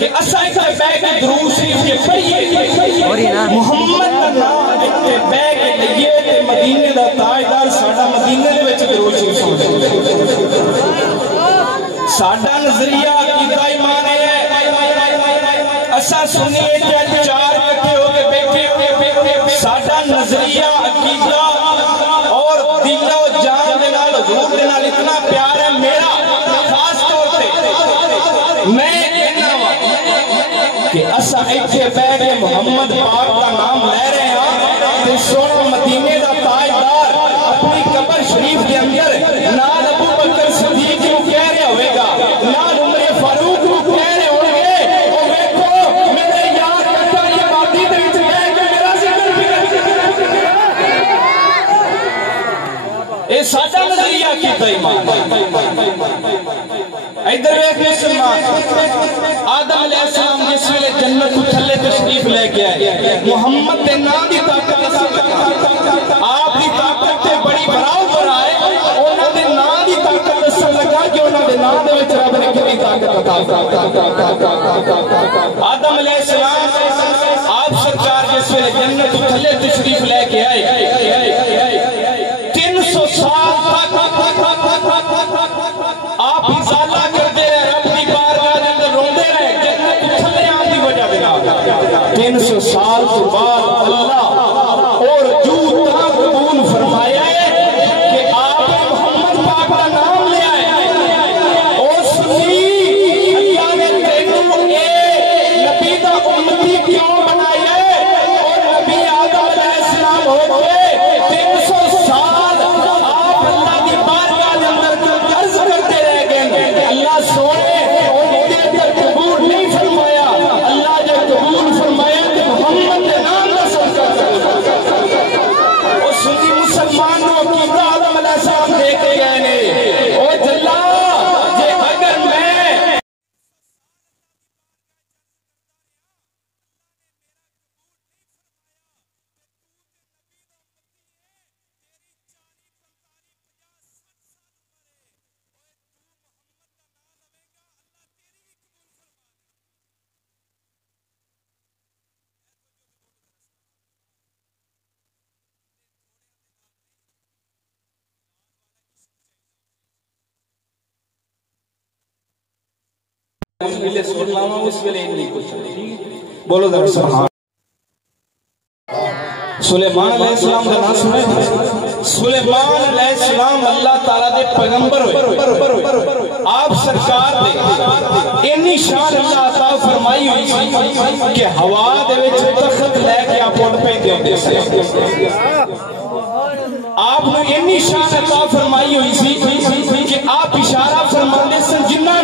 کہ اسا ایک بے کے درود شریف کے پڑھیے محمد کا نام ایک بے کے لئیے تے مدینے دا تاجدار ساڈا مدینے دے وچ درود شریف ساڈا نظریہ عقیدہ ایمان ہے اسا سنیے چار کٹھے ہو کے بیٹھے ساڈا نظریہ عقیدہ اور دل و جان دے نال حضور دے نال اتنا پیار ہے میرا خاص طور پہ میں کہنا ہوں کہ اسا ایتھے بیٹھ کے محمد پاک کا نام لے رہے ہیں تے سونا مدینے دا تاجدار اپنی قبر شریف کے اندر نال ابو بکر صدیق کو کہہ رہا ہوئے گا نال عمر فاروق کو کہہ رہے ہوں گے اور دیکھو میرے یار کٹا یہ وادی دے وچ بیٹھ کے میرا ذکر بھی اے ساڈا نظریہ کیتا ایمان ادھر ایک مسلمان آدم علیہ السلام جس ویلے جنت کو تھلے تشریف لے کے آئے محمد دے نام دی طاقت آپ دی طاقت تے بڑی براؤ پر آئے انہاں دے نام دی طاقت دسن لگا کہ انہاں دے نام دے وچ رب نے کتنی طاقت آدم علیہ السلام آپ سرکار جس ویلے جنت کو تھلے تشریف لے کے آئے 300 سال آپ ازالہ کرتے رہے رب کی بارگاہ دے اندر روندے رہے جنت کو تھلے آن دی وجہ بنا 300 سال کے بعد اللہ اور جو طرح قبول فرمایا ہے کہ آپ محمد پاک کا نام لے آئے اور سنی اللہ نے تینوں نبی دا امتی کیوں بنایا ہے اور نبی آدم علیہ السلام ہو گئے 300 سال آپ اللہ کی بارگاہ دے اندر عرض کرتے رہ گئے اللہ سونے ان کے اندر قبول نہیں فرمایا اللہ نے قبول فرمایا کہ محمد کے نام کا صدقہ اور سنی مسلمانوں عقیدہ آدم علیہ السلام دے کے گئے نے او جلا جے اگر میں بولو ذرا سبحان سلیمان علیہ السلام کا نام سنے سلیمان علیہ السلام اللہ تعالیٰ دے پیغمبر ہوئے آپ سرکار دے انی شان اللہ عطا فرمائی ہوئی کہ ہوا دے وچ تخت لے کے آپ اڑ پہ دے سے آپ نے انی شان عطا فرمائی ہوئی سی کہ آپ اشارہ فرماندے سن جنہاں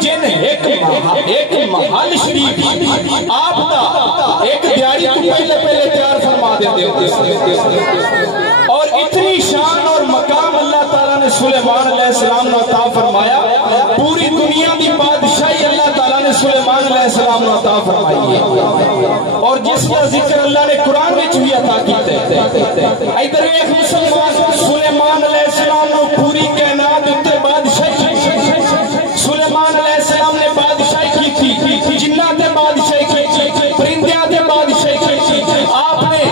جن ایک محل شریف آپ دا ایک دیاری تو پہلے تیار فرما دیتے اور اتنی شان اور مقام اللہ تعالیٰ نے سلیمان علیہ السلام نے عطا فرمایا پوری دنیا دی بادشاہی اللہ تعالیٰ نے سلیمان علیہ السلام نے عطا فرمائی ہے اور جس کا ذکر اللہ نے قرآن میں بھی عطا کیتے ادھر ایک مسلمان سلیمان علیہ السلام نے پوری کائنات تے بادشاہی سلیمان علیہ السلام نے بادشاہی کی تھی جنات تے بادشاہی کی تھی پرندیاں تے بادشاہی کی تھی آپ نے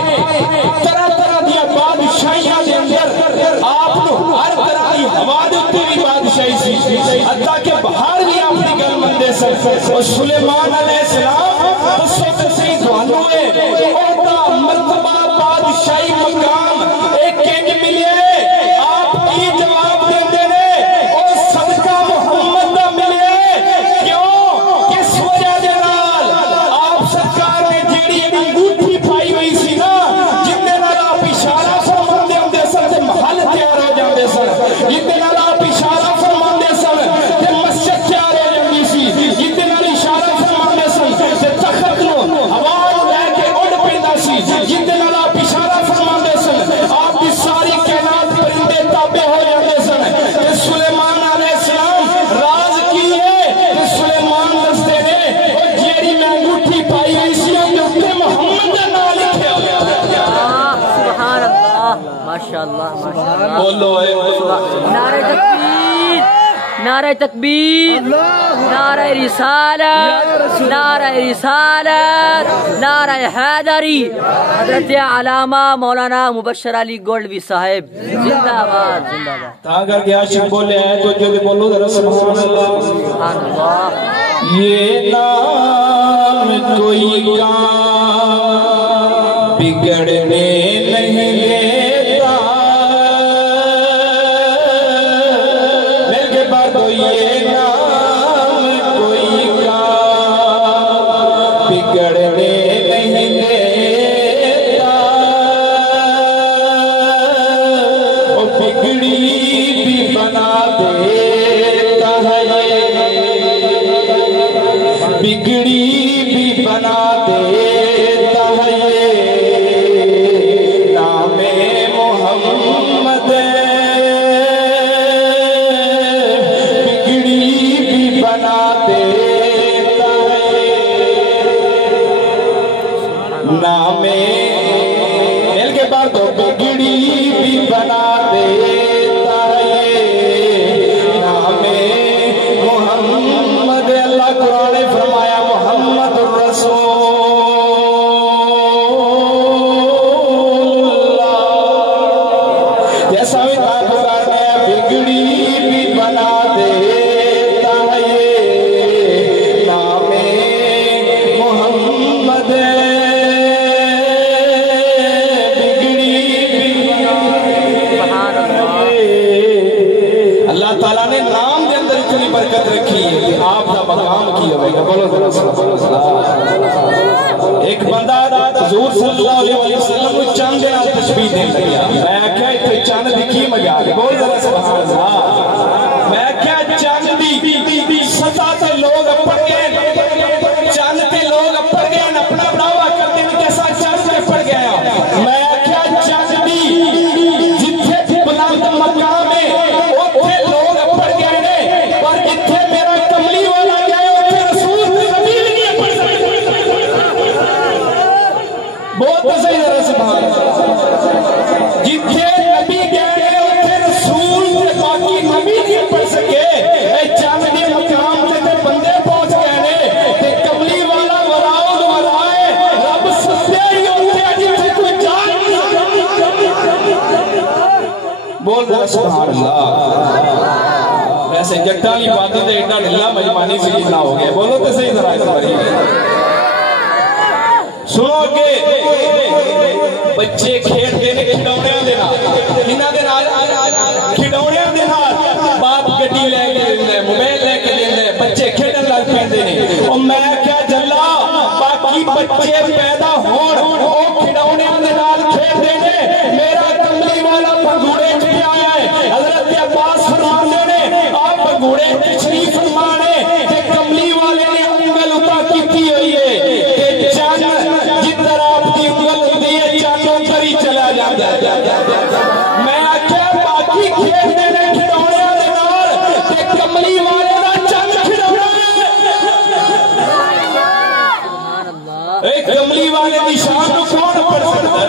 طرح طرح دی بادشاہیاں دے اندر آپ کو ہر طرح کی ہوا دے تے بھی بادشاہی سی حتیٰ کہ باہر بھی آپ نے گل مندے سر اور سلیمان علیہ السلام اس سے سی دوانوں ہے اور مرتبہ بادشاہی مقام ایک کنج ملے آپ کی جواب دے دینے اور صدقہ محمد نہ ملے کیوں کس وجہ جنال آپ سرکار نے جیڑی انگوٹھی پائی ہوئی سی نا جتنے نال آپ اشارہ فرماندے ہوندے سن تے محل تیار ہو جاندے سن جتنے نال آپ اشارہ فرماندے سن تے مسجد تیار ہو جاندی سی جتنے نال اشارہ فرماندے سن تے تخت نو ہوا لے کے اڑ پیندا سی جتنے نال آپ اشارہ فرماندے سن آپ کی ساری کائنات پرندے تابع ہو جاندے سن تے سلیمان علیہ السلام راز کی ہے کہ سلیمان دستے نے او جیڑی میں انگوٹھی پائی ہوئی سی تے محمد دا نام لکھیا ہویا سبحان اللہ ماشاءاللہ ماشاءاللہ بولو اے نعرہ تکبیر نعرہ تکبیر، نعرہ رسالت، نعرہ رسالت، نعرہ حیدری، حضرت علامہ مولانا مبشر علی گولڈوی صاحب زندہ باد، زندہ باد۔ اگر کیا عاشق بولے ہیں تو جو بولو ذرا سبحان اللہ۔ سبحان اللہ۔ یہ نام کوئی کام بگڑنے نہیں دیتا، مل کے بعد یہ نام کوئی کام بگڑنے نہیں دیتا، اور بگڑی بھی بنا دیتا ہے، بگڑی بھی بنا دیتا ہے، نام محمد بگڑی بھی بنا دیتا ہے، نام مل کے بعد تو بگڑی بھی بنا دیتا ہے، نام محمد۔ اللہ قرآن نے فرمایا محمد الرسول اللہ، جیسا بھی تھا پکارنے بگڑی بھی بنا دیتا ہے، نام محمد بگڑی بھی بنا دیتا ہے۔ اللہ تعالیٰ نے نام کے اندر اتنی برکت رکھی ہے کہ آپ کا مقام کی ہوئے گا، بولو ذرا سبحان اللہ۔ ایک بندہ حضور صلی اللہ علیہ وسلم کو چند دینا تشبیہ دے لگیا، میں کیا اتنے چند دکھی مجال، بول ذرا سبحان اللہ۔ میں کیا چند دی سطح تے لوگ اپڑ گئے، چند تے لوگ اپڑ گئے، اپنا دعویٰ کرتے ہیں کیسا چند تے پڑ گیا، میں کیا چند دی جتھے بلند مقام ہے اتھے لوگ اپڑ گئے نے، اور جتھے میرا کملی والا گیا اتھے رسول نبی نہیں اپڑ سکتے، بہت صحیح ذرا سبحان اللہ۔ جتھے نبی گئے نے اتھے رسول سے باقی نبی نہیں پڑھ سکے، اے چند دی مقام سے تے بندے پہنچ گئے نے، تے کملی والا وراؤد ورائے رب سستے ہی ہوتے ہیں جتھے کوئی جان نہیں سکتا، بول ذرا سبحان اللہ۔ ویسے جٹا لی باتیں تے ایڈا ڈھلا مجمانی سے لکھنا ہو گیا، بولو تو صحیح ذرا اس باری سنو کہ بچے کھیڑتے نے کھڑونیاں دے نال، انہاں دے نال کھڑونیاں دے نال، باپ گڈی لے کے دیندا ہے، موبائل لے کے دیندا ہے، بچے کھیڈن لگ پیندے نے، او میں کیا جلا باقی بچے پیدا ہون او کھڑونیاں دے نال کھیڈدے نے، میرا کملی والا بھنگوڑے تے آیا ہے، حضرت عباس فرماندے نے آپ بھنگوڑے تشریف فرمانے تے کملی والے نے انگل اتا کیتی ہوئی ہے کہ چند جدھر آپ کی انگل ہوتی ہے چانوں پر ہی چلا جاتا ہے، میں آکھیا باقی کھیڈدے نے کھڑونیاں دے نال تے کملی والے دا چند کھڑونا ہے، ایک کملی والے دی شان کو کون پڑھ سکتا ہے؟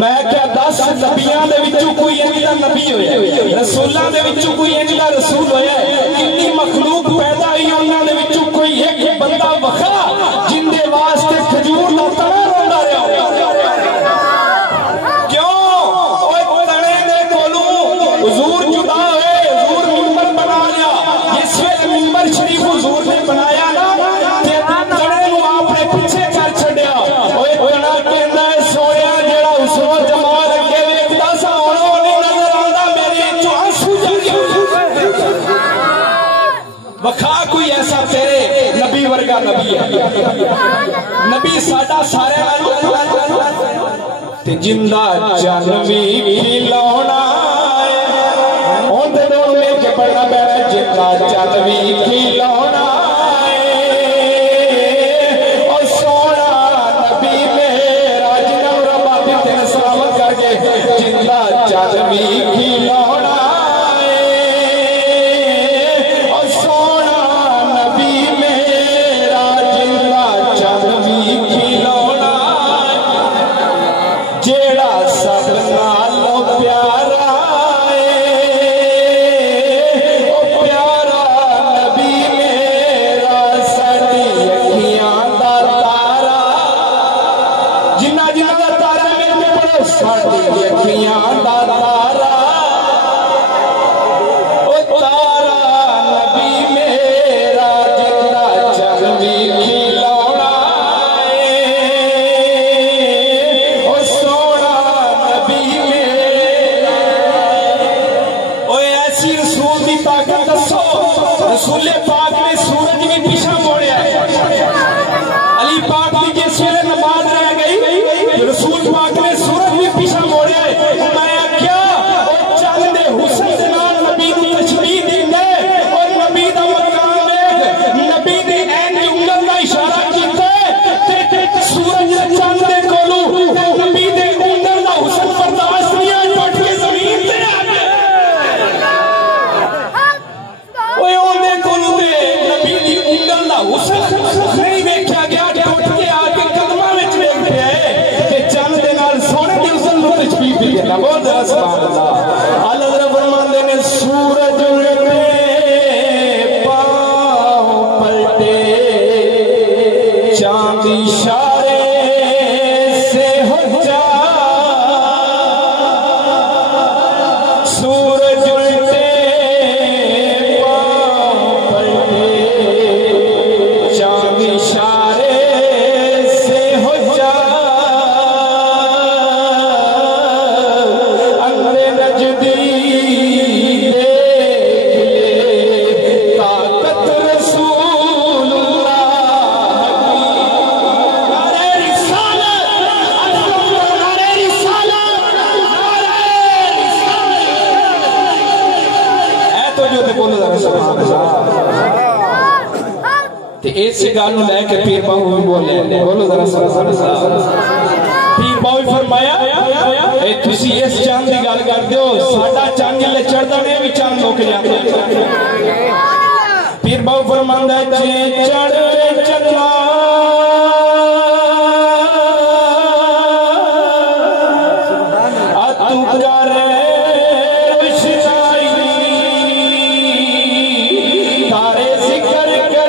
میں کیا 10 نبیاں دے وچوں کوئی انجلا نبی ہویا ہے، رسولاں دے وچوں کوئی انجلا رسول ہویا ہے، کتنی مخلوق پیدا ہوئی انہاں دے وچوں کوئی ایک بندہ وکھا جن دے واسطے کھجور دا تنا روندا رہیا ہویا، کیوں اوے تنے دے کولوں حضور جدا ہوئے، حضور منبر بنا لیا، جس ویلے منبر شریف حضور نے بنایا نا تے تنے نوں آپ نے پیچھے کر چھڈیا، اوے تنا کہندا ہے سویا جیڑا حسن جمال اگے ویکھدا سا ہن او نہیں نظر آندا، میرے اچوں آنسو جاری ہو گئے، وکھا کوئی ایسا تیرے نبی ورگا نبی ہے، نبی ساڈا سارے نالوں تے جندہ جانوی کھلاونا ہے، ہن تے دو مل کے پڑھنا پینا جندہ جانوی کھلاونا ہے، اور سونا نبی میرا جنہوں رب آتی تین سلامت کر کے جندہ جانوی کھلاونا ہے، اور سونا نبی میرا جندہ جانوی کھلاونا ہے، جیڑا سب نالوں پیارا ہے، او پیارا سبحان اللہ اعلی حضرت فرماتے ہیں سورج اڑتے پاؤں پلٹے چاند اشارے سے ہو جا سورج اڑتے پاؤں پلٹے چاند اشارے سے ہو جا اندر نجدی ایسے گالوں لے کے پیر باؤ بھی بولے بولو ذرا پیر باؤ فرمایا اے تسی اس چاند دی گل کر دیو ساڈا چاند لے چڑھدا نہیں بھی چاند لوک جاندے پیر باؤ فرماندا ہے جے چڑھ چلا اتو کر تارے ذکر کریں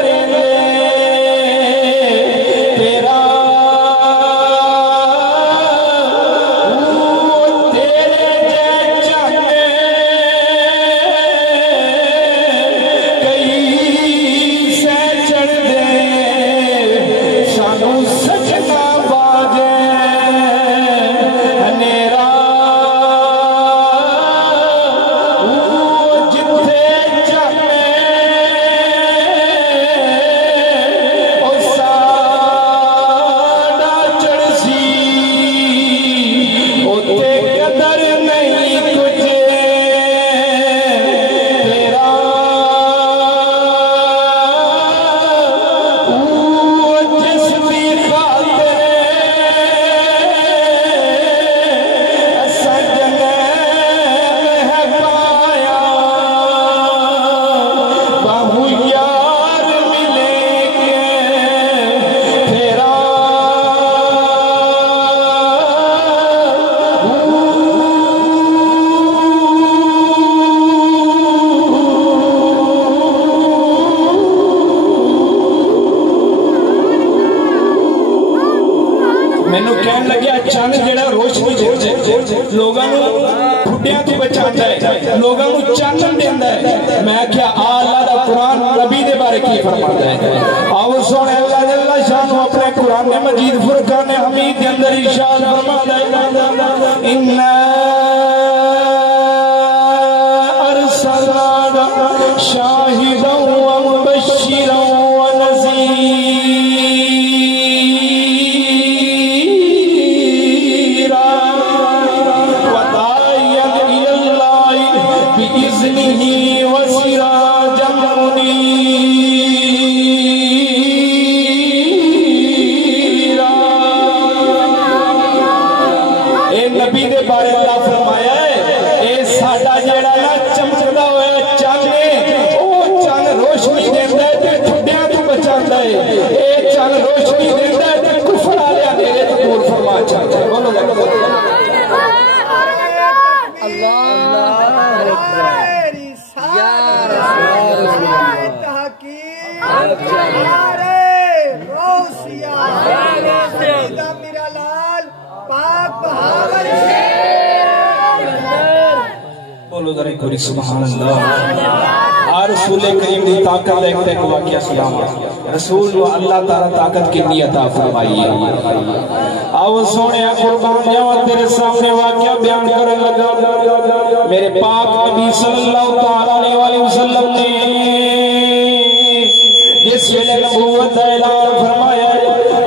میں کیا اللہ دا قرآن نبی دے بارے کی فرماتا ہے آؤ سونے اللہ جل شانہ اپنے قرآن مجید فرقان حمید کے اندر ارشاد فرماتا ہے اِنَّا أَرْسَلْنَا شَاهِدًا وَمُبَشِّرًا وَنَذِيرًا وَدَاعِيًا إِلَى اللَّهِ بِإِذْنِهِ وَسِرَاجًا مُنِيرًا اے نبی دے بارے اللہ فرمایا ہے اے ساڈا جیڑا نا چمکدا ہویا چاند ہے او چاند روشنی دیندا ہے تے ٹھڈیاں تو بچاندا ہے اے چاند روشنی دیندا ہے تے کفر والے اندھیرے تو دور فرما چاہتا ہے بولو بولو ذرا کوئی سبحان اللہ رسول کریم دی طاقت دیکھتے کو واقعہ سلام رسول و اللہ تعالیٰ طاقت کی نیت فرمائی ہے آؤ سونے قربان جاؤ تیرے سامنے واقعہ بیان کرنے لگا میرے پاک نبی صلی اللہ علیہ وآلہ وسلم نے جس ویلے نبوت اعلان فرمایا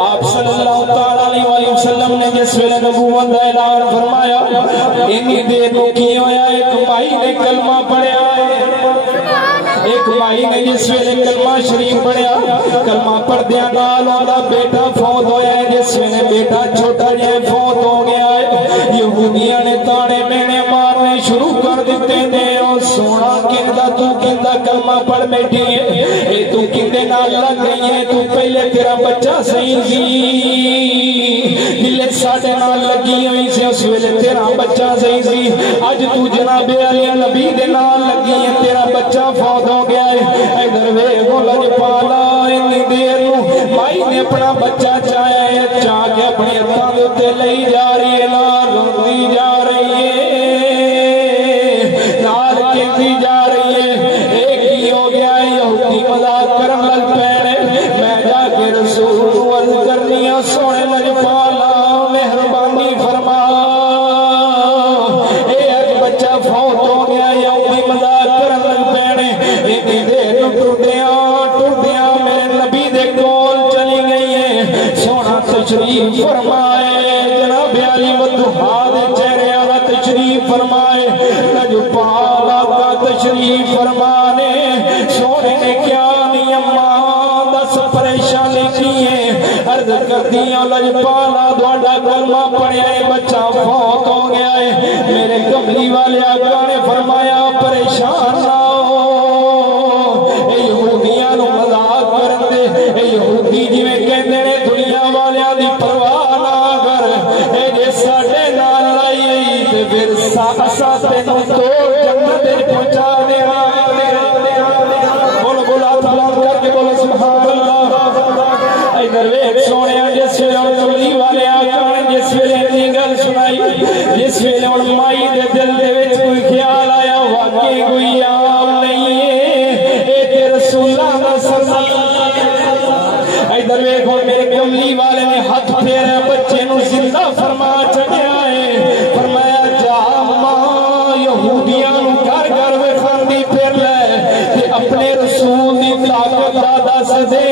آپ صلی اللہ علیہ وآلہ وسلم نے جس ویلے نبوت اعلان فرمایا انی دیر کو کی ہویا ایک بھائی نے کلمہ پڑھیا ایک بھائی نے جس ویلے کلمہ شریف پڑھیا کلمہ پڑھ دیا نال والا بیٹا فوت ہویا ہے جس ویلے بیٹا چھوٹا جائے فوت ہو گیا ہے یہودیاں نے تانے میں نے مارنے شروع کر دیتے ہیں اور سونا کہندا تو کہندا کلمہ پڑھ بیٹھی ہے اے تو کندے نال لگ گئی ہے تو پہلے تیرا بچہ صحیح سی دلے ساڑھے نال لگی ہوئی سے اس ویلے تیرا بچہ صحیح سی آج تو جناب علی نبی دے نال لگی ہے تیرا بچہ فوت ہو گیا ہے ادھر وے لج پالا اتنی دیر نو مائی نے اپنا بچہ چاہیا ہے چاہ کے اپنی ہتھاں دے اوتے لئی جا رہی ہے نال روندی جا رہی ہے نال کہتی جا رہی ہے ایک ہی ہو گیا ہے یہودی مذاق کرن لگ پینے میں جا کے رسول عرض کرنی ہے سونے لج پالا مہربانی فرما اے اج بچہ فوت ہو گیا یہودی مذاق کرن لگ پینے اتنی دیر ٹردیاں میرے نبی دے کول چلی گئی ہے سونا تشریف فرمائے جناب علی والضحا دے چہرے والا تشریف فرمائے لج پالا کا تشریف فرمانے سونے نے کیا نہیں اماں دس پریشانی کی ہے عرض کرتی ہیں لج پالا دوڑا کلمہ پڑھیا ہے بچہ فوت ہو گیا ہے میرے کملی والے آقا نے فرمایا پریشان نہ ہو اے یہودیاں نو مذاق کرن دے اے یہودی جی میں کہندے نے دنیا والیاں دی پرواہ نہ کر اے جے ساڈے نال لائی تے پھر اساں تینوں توڑ جنت وچ پہنچا دیواں بولو بولو ہاتھ بلند کر کے بولو سبحان اللہ ادھر ویکھ سونیا جس ویلے کملی والے آقا نے جس ویلے دی گل سنائی جس ویلے ہن مائی دے دل دے وچ کوئی خیال آیا واقعی کوئی عام نہیں ہے اے تے رسول اللہ صلی اللہ علیہ وسلم ادھر ویکھو میرے کملی والے نے ہاتھ پھیرا بچے نو زندہ فرما چڑھیا ہے فرمایا جا ماں یہودیاں نو گھر گھر وکھاندی پھر لے تے اپنے رسول دی طاقت دا دس دے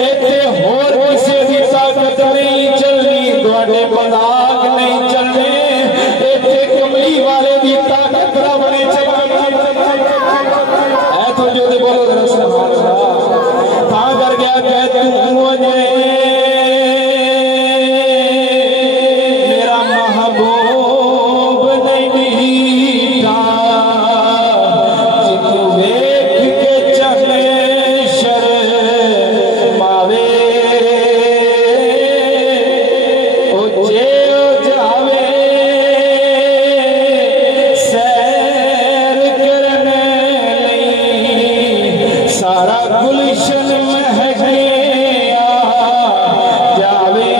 اے تے ہور کسے دی طاقت نہیں چلنی تواڈے مذاق نہیں چلنے اے تے کملی والے دی طاقت رب نے چلنی اے تو جو دے بولو ذرا سبحان اللہ تا کر گیا کہ تو مجھے میرا محبوب نہیں دیتا جتو ویکھ کے چہرے شرماوے او جے او جاوے سیر کرنے نہیں سارا گلشن مہکیا جاوے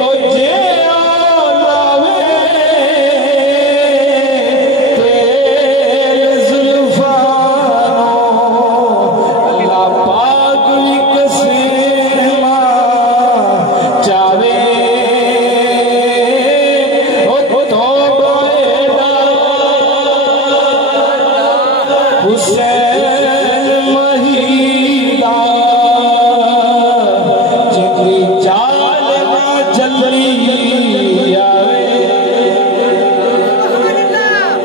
او جے او لاوے تیرے زلفانوں اللہ پاک بھی کسیما چاوے او توبہ دا حسین مہیدہ جنگی چال نہ جلدی آوے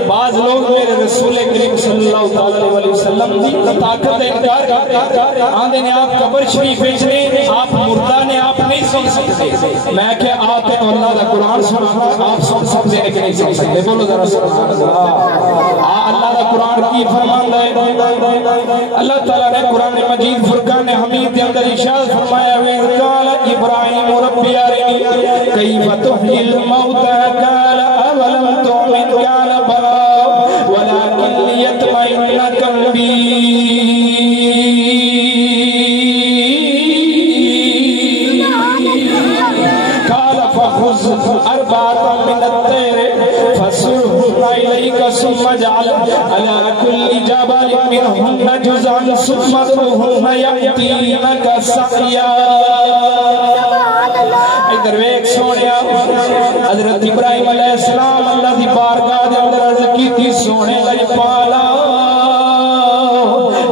بعض لوگ میرے رسول کریم صلی اللہ علیہ وسلم دی طاقت کا انکار کرتے آندے نے آپ قبر شریف بیچنے آپ مردہ نے آپ نہیں سن سکتے میں کہ آپ اللہ دا قرآن سنا آپ سن سکتے لیکن نہیں سن سکتے بولو ذرا سبحان اللہ اللہ دا قرآن کی فرماندا ہے اللہ تعالیٰ نے قرآن مجید فرقان حمید کے اندر ارشاد فرمایا وَإِذْ قَالَ إِبْرَاهِيمُ رَبِّ أَرِنِي كَيْفَ تُحْيِي الْمَوْتَىٰ قَالَ أَوَلَمْ تُؤْمِنْ قَالَ بَلَىٰ وَلَٰكِنْ لِيَطْمَئِنَّ قَلْبِي قَالَ فَخُذْ أَرْبَعَةً مِنَ الطَّيْرِ فَصُرْهُنَّ إِلَيْكَ ثُمَّ اجْعَلْ عَلَىٰ كُلِّ جَبَلٍ مِّنْهُنَّ جُزْءًا ثُمَّ ادْعُهُنَّ يَأْتِينَكَ سَعْيًا ادھر ویکھ سونیا حضرت ابراہیم علیہ السلام اللہ دی بارگاہ دے اندر عرض کیتی سونے لج پالا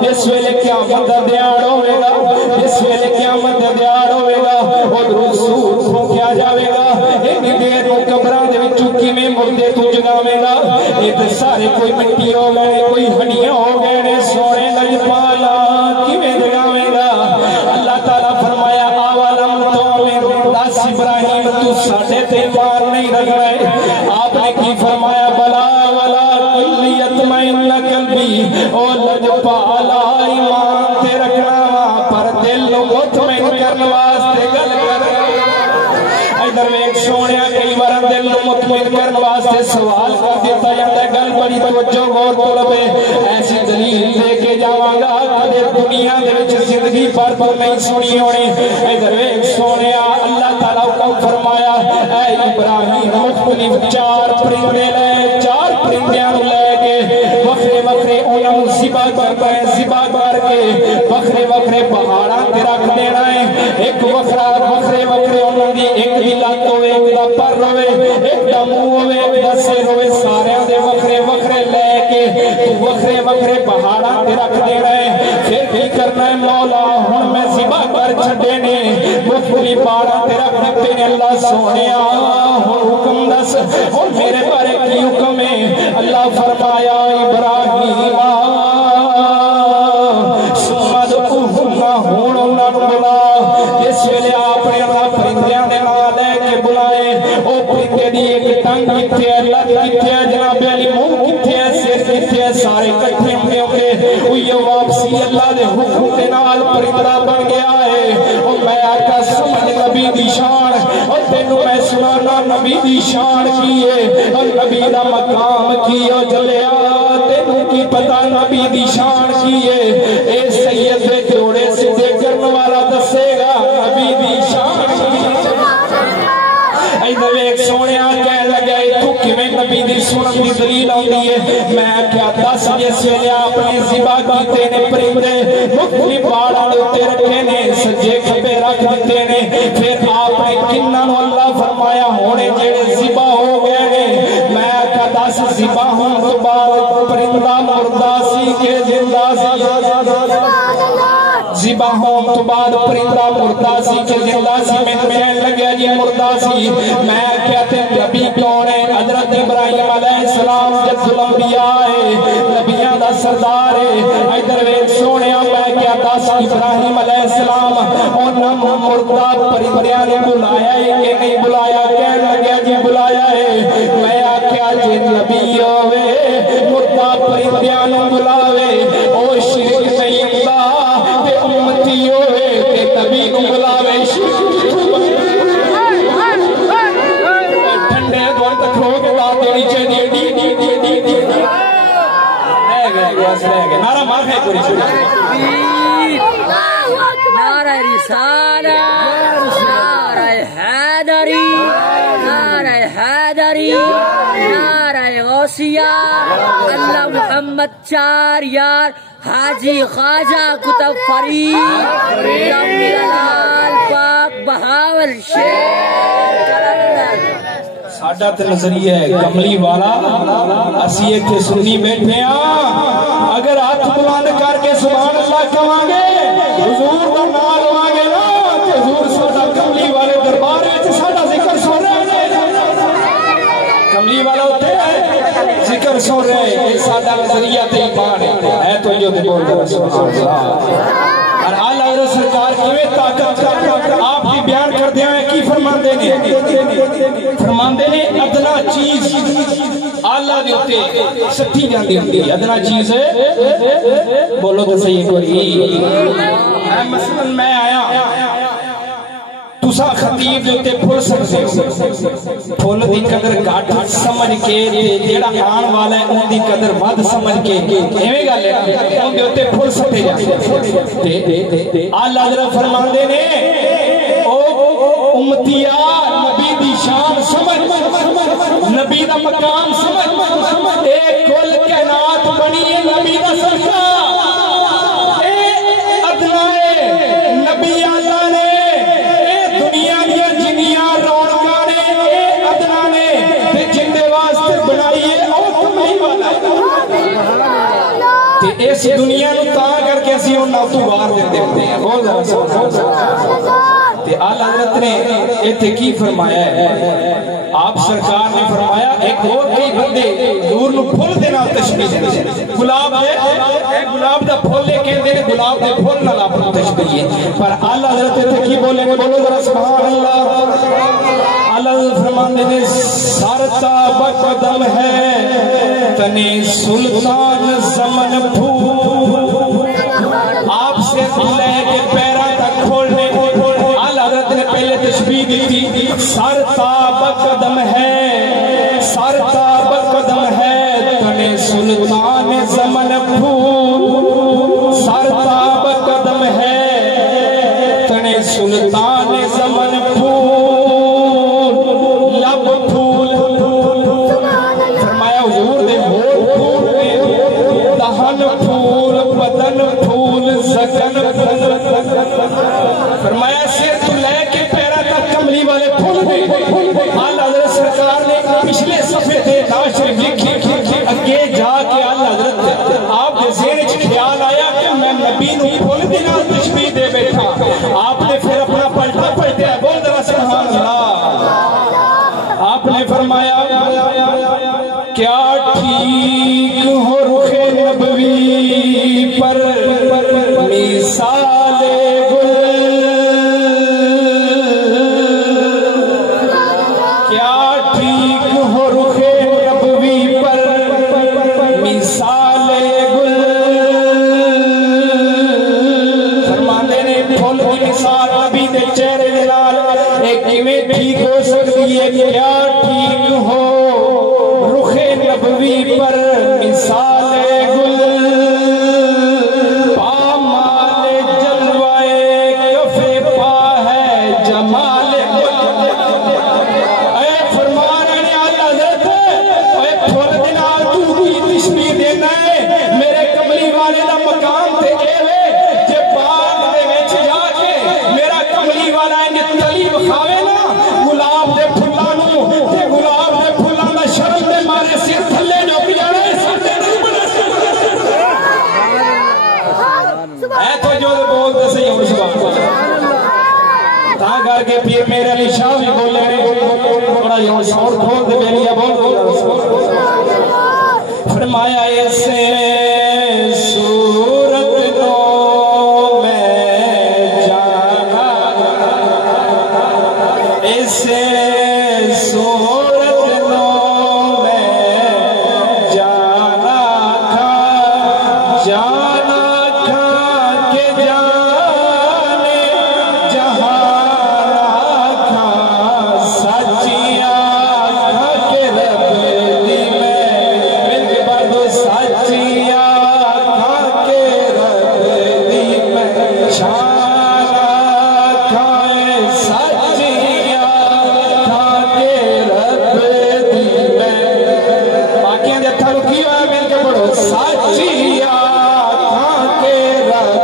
جس ویلے قیامت دا دیاڑ ہوے گا جس ویلے قیامت دا دیاڑ ہوے گا ادھر سور پھونکیا جاوے گا اتنی دیر نو قبراں دے وچ کیویں مردے تو جگاوے گا اے تے سارے کوئی مٹی ہو گئے کوئی ہڈیاں ہو گئے نے سونے لج پالا کیویں جگاوے گا اللہ تعالیٰ فرمایا اولم تؤمن دس ابراہیم تو ساڈے تے ایمان نہیں رکھنا ہے آپ نے کی فرمایا بلا ولا کلیت میں کرنے واسطے گل کر ادھر ویکھ سونیا کئی بار دل نو مطمئن کرنے واسطے سوال کر دیتا جاتا ہے گل بڑی توجہ غور طلب ہے ایسی دلیل لے کے جاواں گا کدے دنیا دے وچ زندگی پر نہیں سنی ہونی ادھر ویکھ سونیا اللہ تعالی حکم فرمایا اے ابراہیم مختلف چار پرندے لے چار پرندیاں لے کے وکھرے وکھرے انہاں نوں ذبح کر کے وکھرے پہاڑاں تے رکھ دینا ہے ایک وکھرے انہاں دی ایک دی لت ہوے ایک دا پر ہوے ایک دا منہ ہوے ایک دا سر ہوے سارے دے وکھرے لے کے وکھرے پہاڑاں تے رکھ دینا ہے پھر کی کرنا ہے مولا ہن میں ذبح کر چھڈے نے مختلف پہاڑاں تے رکھ دتے نے اللہ سونیا ہن حکم دس ہن میرے بارے کی حکم ہے اللہ فرمایا ابراہیم اس ویلے اپنے پرندیاں دے نال لے کے بلائے او پرندے دی ایک ٹنگ کتے ہے لت کتے ہے جناب علی منہ کتے ہے سر کتے ہے سارے کٹھے ہوئے اوہی واپسی اللہ دے حکم دے نال پرندہ بن گیا ہے او میں آقا سمجھ نبی دی شان او تینوں میں سنانا نبی دی شان کی ہے اور نبی دا مقام کی ہے جلیا تینوں کی پتہ نبی دی شان کی ہے اے سید دے جوڑے سیدھے کرنے والا دسے گا نبی دی شان ادھر ایک سونیا کہنے لگا تو کیویں نبی دی سنن دی دلیل آندی ہے میں کیا دس جس ویلے اپنے ذبح کیتے نے پرندے مختلف پہاڑاں دے اوتے رکھے نے سجے کھبے رکھ دتے نے پھر آپ نے کناں نوں اللہ فرمایا ہونے جڑے ذبح ہو گئے نے میں کیا دس ذبح ہون تو بعد پرندہ مردہ سی کہ زندہ سی ذبح ہون تو بعد پرندہ مردہ سی کہ زندہ سی میں کہنے لگا جی مردہ سی میں کہتے ہیں نبی کون ہے حضرت ابراہیم علیہ السلام جد الانبیاء ہے نبیان دا سردار ہے ادھر ویکھ سونیا میں کیا دس ابراہیم علیہ السلام انہاں مردہ پرندیاں نے بلایا ہے کہ نہیں بلایا کہنے لگا جی بلایا ہے میں کیا جی نبی ہوئے مردہ پرندیاں نے بلاوے او شرک نہیں ہوندا تے امتی ہوئے تے نبی کو بلاوے نعرہ رسالت نعرہ حیدری نعرہ حیدری نعرہ غوثیہ اللہ محمد چار یار حاجی خواجہ کتب فرید لال پاک بہاول شیر ساڈا تے نظریہ ہے کملی والا اسی ایتھے سنی بیٹھے ہاں اگر ہاتھ بلند کر کے سبحان اللہ کہاں گے حضور دا نام لواں گے نا تے حضور ساڈا کملی والے دربار وچ ساڈا ذکر سن رہے ہیں کملی والا اوتھے ہے ذکر سن رہے ہیں ساڈا نظریہ تے ایمان ہے تو جو تے بول دے سبحان اللہ اور اعلی حضرت سرکار کیویں طاقت آپ کی بیان کر دیا ہے کی فرماندے نے ادنا چیز اللہ دے اوتے سٹھی جاندی ہوندی ہے ادنا چیز بولو تو صحیح کوئی مثلا میں آیا تسا خطیب دے اوتے پھل سکتے ہو پھل دی قدر گھٹ سمجھ کے جیڑا آن والا ہے ان دی قدر ود سمجھ کے ایویں گل ہے ان دے اوتے پھل سکتے جاندے اعلی حضرت فرماندے نے او امتیا نبی دی شان سمجھ نبی دا مقام سمجھ اے کل کائنات بنی ہے نبی دا صدقہ اے ادنا ہے نبی اللہ نے اے دنیا دیا جنیاں رونقاں نے اے ادنا نے تے جن دے واسطے بنائی ہے او کمائی والا تے اس دنیا نو تاں کر کے اسی انہاں تو وار دیندے ہوندے ہیں بہت ذرا سبحان تے اعلی حضرت نے ایتھے کی فرمایا ہے آپ سرکار نے فرمایا ایک اور کئی بندے حضور نو پھول دے نال تشبیہ دیندے گلاب ہے گلاب دا پھول لے کے دے گلاب دے پھول نال اپنا تشبیہ ہے پر اعلی حضرت ایتھے کی بولیں گے بولو ذرا سبحان اللہ اعلی حضرت فرماندے نے سارتا بقدم ہے تنے سلطان زمن پھول آپ سے لے کے پیرا تک کھولنے سر تاب قدم ہے، سر تاب قدم ہے، تنے سلطان زمن پھول، سر تاب قدم ہے، تنے سلطان زمن پھول، لب پھول، فرمایا حضور دے ہور پھول نے، دہن پھول، بدن پھول، زکن پھول، فرمایا سر تو لے کے پیرا تک کملی والے پھول نے۔ آل حضرت سرکار نے پچھلے صفحے دے ناشر لکھی، اگے جا کے آل حضرت آپ کے ذہن چ خیال آیا کہ میں نبی نو پھول دے نال تشبیہ دے بیٹھا، آپ نے پھر اپنا پلٹا پلٹیا، بول ذرا سبحان اللہ۔ آپ نے فرمایا کیا ٹھیک ہو رخ نبوی پر مثال گل، کیا ٹھیک ہو رخ نبوی پر مثال گل، فرماتے نے پھول کی مثال نبی دے چہرے دے نال ایک کیویں ٹھیک ہو سکتی ہے، کیا ٹھیک ہو رخ نبوی پر مثال گل، پامال جلوائے کفے پا ہے جمال گل۔ اے فرمان ہے آل حضرت، اے پھول دے نال تو کی تشبیہ دینا ہے، میرے کملی والے دا مقام تے اے وے جے باغ دے وچ جا کے میرا کملی والا انج تلی بکھاوے نا گلاب دے پھلاں نوں، تے گلاب دے پھلاں دا شرم دے مارے سر تھلے جھک جانا ہے، سر تے نہیں بنا سکدا۔ اے تو جو بول دے صحیح ہو سبحان اللہ۔ تاں کر کے پیر میرے علی شاہ بھی بولے بڑا یوں شور کھول دے بیلیا بول، فرمایا ایسے صورت نو میں جانا، ایسے صورت نو میں جانا تھا، جانا تھا کہ جانے جہاں رکھا، سچیاں تھا کہ رب دی میں مل کے بردو، سچیاں تھا کہ رب دی میں شان تھا، سچیاں تھا کہ رب دی میں، باقیاں دے تھا رکی ہوا ہے مل کے پڑھو، سچیاں تھا کہ رب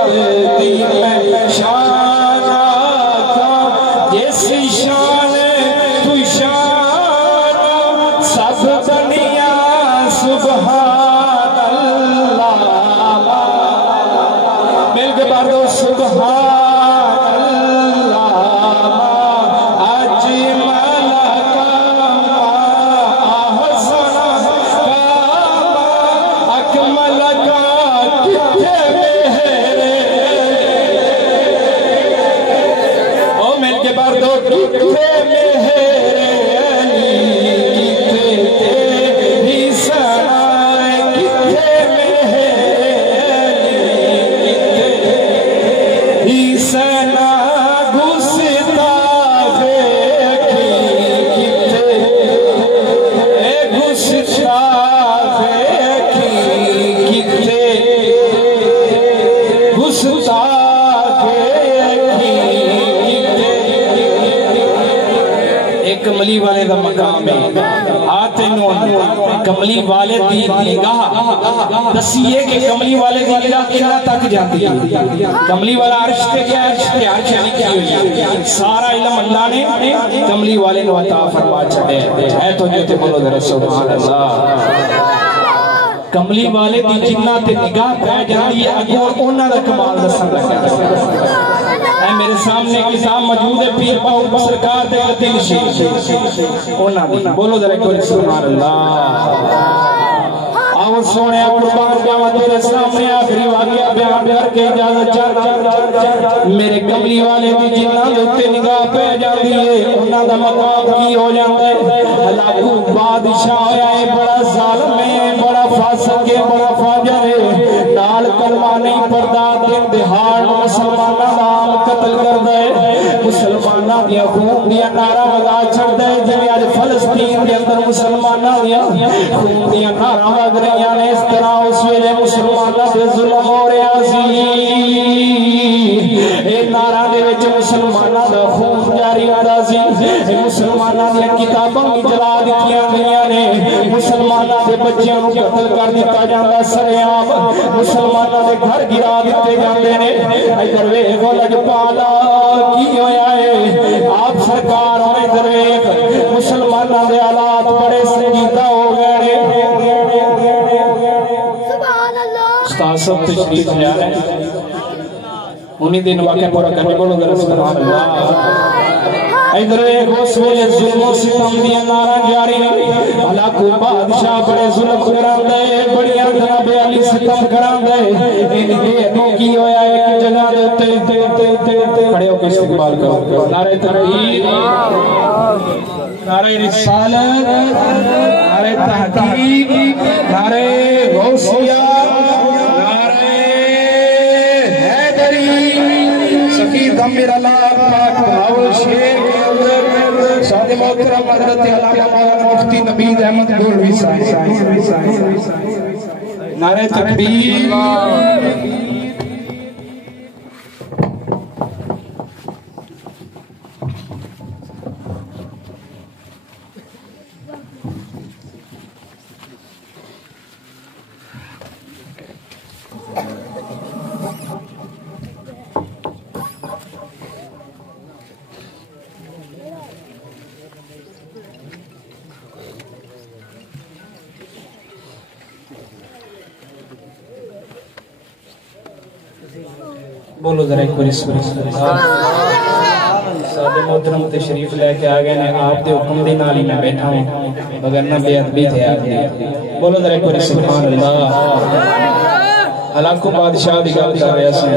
دی میں شان تھا، جیسی شان تو شان سب دنیا سبحان اللہ، مل کے پڑھو سبحان اللہ، اجمل کما احسن کما اکمل کا کتھے میرے، او مل کے پڑھو کتھے میرے علی، کتھے تیری ثنا، کتھے میرے علی، کتھے تیری ثنا، گستاخ کی، کتھے اے گستاخ کی، کتھے گستاخ کی، ایک کملی والے دا مقام ہے، آتے نو کملی والے دی نگاہ دسیے کہ کملی والے دی نگاہ کہاں تک جاتی ہے، کملی والا عرش تے کیا عرش نہیں کی ہوئی ہے، سارا علم اللہ نے کملی والے نو عطا فرما چھڑے ہے، تو جو تے بولو ذرا سبحان اللہ۔ کملی والے دی جنہ تے نگاہ پہ جاتی ہے، اگوں انہاں دا کمال دسن لگا۔ اے میرے سامنے کتاب موجود ہے پیر باہو سرکار دے دل شریف، انہاں دی بولو ذرا کوئی سبحان اللہ۔ آؤ سونے قربان جاواں تیرے سامنے آخری واقعہ بیان کر کے اجازت چاہتا، میرے کملی والے دی جنہ دے تے نگاہ پہ جاندی ہے، انہاں دا مقام کی ہو جاندا ہے، ہلاکو بادشاہ ہویا ہے، بڑا ظالم ہے، بڑا فاسق ہے، بڑا فاجر ہے، نال کلمہ نہیں پڑھدا، دن دہاڑ مسلماناں دا عام قتل کردا ہے، مسلماناں دیاں خون دیاں نعرہ لگا مسلمانوں دیا خون دیاں دھاراں وگ رہیاں نے اس طرح اس ویلے مسلمانوں تے ظلم ہو رہا سی اے ناراں دے وچ مسلمانوں دا خون جاری ہوندا سی مسلمانوں دی کتاباں بھی جلا دتیاں گئیاں نے مسلمانوں دے بچیاں نوں قتل کر دتا جاندا سرعام مسلمانوں دے گھر گرا دتے جاندے نے ادھر ویکھ لجپالا کی ہویا ہے آپ سرکار ادھر ویکھ مسلمانوں دے حالات بڑے سنجیدہ ہو گئے سبحان اللہ استاد صاحب تشریف لے رہے ہیں انہی دن واقعہ پورا کرنے بولو ذرا سبحان اللہ ادھر ایک اس ویلے ظلم و ستم دی نعرہ جاری اللہ کو بادشاہ بڑے ظلم کراندے بڑیاں جناب علی ستم کراندے ان دے نو کی ہویا ایک جگہ دے تے کھڑے ہو کے استقبال کرو نعرہ تکبیر نعرہ رسالت نعرہ تحقیق نعرہ غوثیہ دم میرا لال پاک بھاول شیر کے اندر سادہ محترم حضرت علامہ مولانا مفتی نبید احمد گولوی صاحب نعرہ تکبیر بولو ذرا ایک بری سادے محترم تشریف لے کے آگئے نے آپ دے حکم دی نالی میں بیٹھا ہوں مگر نہ بے ادبی تھے آگئے بولو ذرا ایک بری سبحان اللہ اللہ کو بادشاہ دی گل کر رہا سن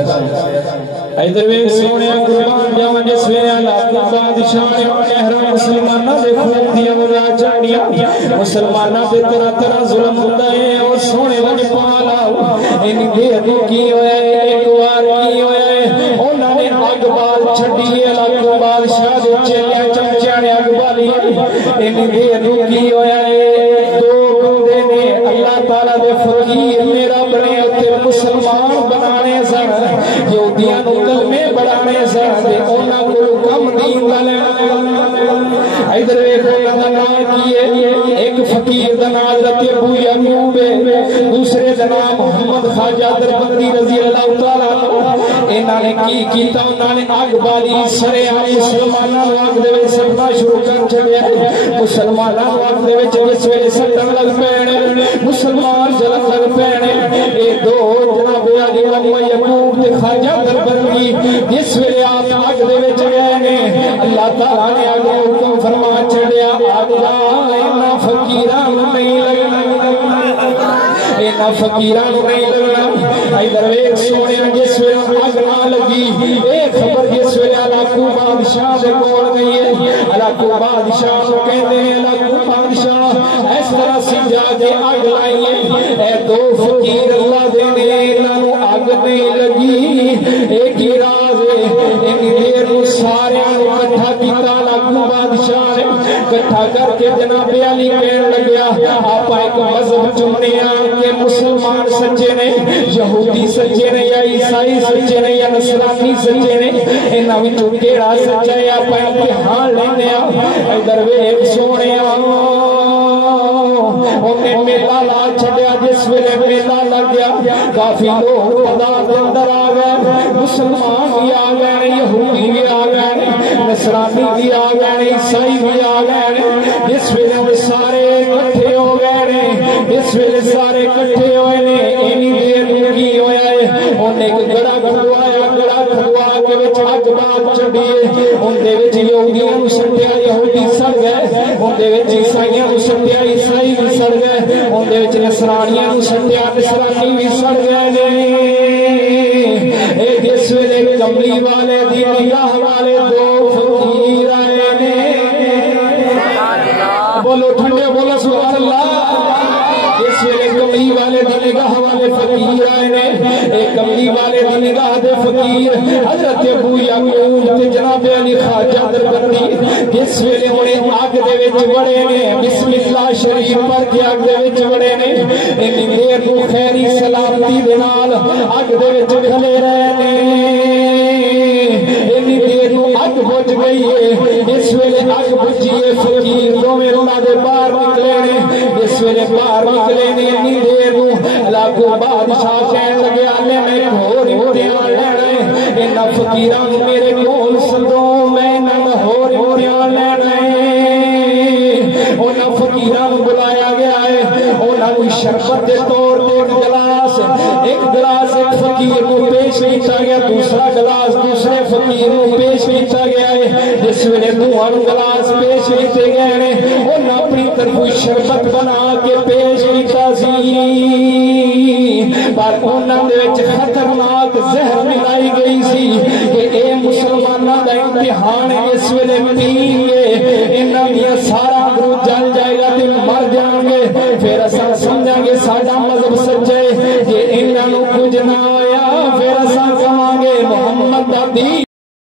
ادھر ویکھ سونے قربان جاواں جس ویلے اللہ کو بادشاہ نے احرام مسلماناں دے خون دی وجہ چاڑیاں مسلماناں تے طرح طرح ظلم ہوندا ہے اور سونے وچ پالا ان دے تو کی ہویا ہے ایک وار کی ہویا ہے انہاں نے اگ بال چھڈی ہے اللہ کو بادشاہ دے چیلیاں چمچیاں نے اگ بالی ان دے تو کی ہویا ہے دو بندے نے اللہ تعالی دے فقیر میرا بنے تے مسلمان بنانے سن یہودیاں نو کلمے بڑھانے سن تے انہاں کول کم دین والے ادھر ویکھو اللہ نام کیے ایک فقیر دا نام حضرت ابو یعقوب دوسرے دا نام محمد خواجہ دربندی رضی اللہ تعالی انہاں نے کی کیتا انہاں نے اگ بالی سرے مسلماناں نو اگ دے وچ سٹنا شروع کر چھڈیا مسلماناں نو اگ دے وچ جس ویلے سٹن لگ پینے مسلمان جلن لگ پینے اے دو جناب علی ابو یعقوب تے خواجہ دربندی جس ویلے آپ اگ دے وچ گئے نے اللہ تعالی نے اگ حکم فرما چھڈیا اگ دا انہاں فقیراں نوں نہیں لگنا انہاں فقیراں نوں نہیں لگنا ادھر ویکھ سونے جس ویلے اگ نہ لگی اے خبر جس ویلے اللہ کو بادشاہ دے کول گئی ہے اللہ کو بادشاہ نوں کہندے ہیں اللہ کو بادشاہ اس طرح سمجھا دے اگ لائیے اے دو فقیر اللہ دے نے انہاں نوں اگ نہیں لگی ایک ہی راز ہے ان دیر نوں سارے نوں اکٹھا کیتا اللہ کو بادشاہ نے اکٹھا کر کے جناب علی کہن لگیا آپ ایک مذہب چننے کہ مسلمان سچے نے یہودی سچے نے یا عیسائی سچے نے یا نصرانی سچے نے انہاں وچوں کیڑا سچا ہے آپ امتحان لینے ادھر ویکھ سونے انہیں میلہ لا چھڈیا جس ویلے میلہ لگ گیا کافی لوگ بازار دے اندر آ گئے مسلمان بھی آ گئے یہودی بھی آ گئے نصرانی بھی آ گئے عیسائی بھی آ گئے جس ویلے وہ سارے اکٹھے ہو گئے جس ویلے سارے اکٹھے ہوئے نے اینی دیر کی ہویا ہے انہیں ایک گڑا کھڑوایا گڑا کھڑوا کے وچ اگ بال چڑھی ان دے وچ یہودیاں نوں سٹیا یہودی سڑ گئے ان دے وچ عیسائیاں نوں سٹیا عیسائی بھی سڑ گئے ان دے وچ نصرانیاں نوں سٹیا نصرانی بھی سڑ گئے نے اے جس ویلے کملی والے دی نگاہ والے دو فقیر آئے نے بولو ٹھنڈے بولو سبحان اللہ جس ویلے کملی والے دی نگاہ والے فقیر آئے نے اے کملی والے دی نگاہ دے فقیر حضرت ابو یعقوب تے جناب علی خواجہ دربندی جس ویلے انہیں آگ دے وچ وڑے نے بسم اللہ شریف پر کے آگ دے وچ وڑے نے انہی دیر کو خیری سلامتی دے نال آگ دے وچ کھلے رہے نے انہی دیر کو آگ بجھ گئی ہے جس ویلے آگ بجھیے فقیر دو میں اللہ دے باہر نکلے نے جس ویلے باہر نکلے نے انہی دیر کو لاکھوں بادشاہ کہنے لگے آنے میں ہور امتحان لینا ہے انہا فقیران میرے کول سدو میں نہ ہور امتحان لینا ہے انہا فقیران بلایا گیا ہے انہا کوئی شربت دے طور دے ایک گلاس ایک فقیر کو پیش کیتا گیا دوسرا گلاس دوسرے فقیر کو پیش کیتا گیا ہے جس ویلے دوہن گلاس پیش کیتے گئے نے انہا اپنی طرف شربت بنا کے پیش کیتا سی پر انہاں دے وچ خطرناک زہر ملائی گئی سی کہ اے مسلماناں دا امتحان ہے اس ویلے پین گے انہاں دیا سارا گروہ جل جائے گا تے مر جائیں گے پھر اساں سمجھاں گے ساڈا مذہب سچا ہے کہ انہاں نو کچھ نہ آیا پھر اساں کہاں گے محمد دا دین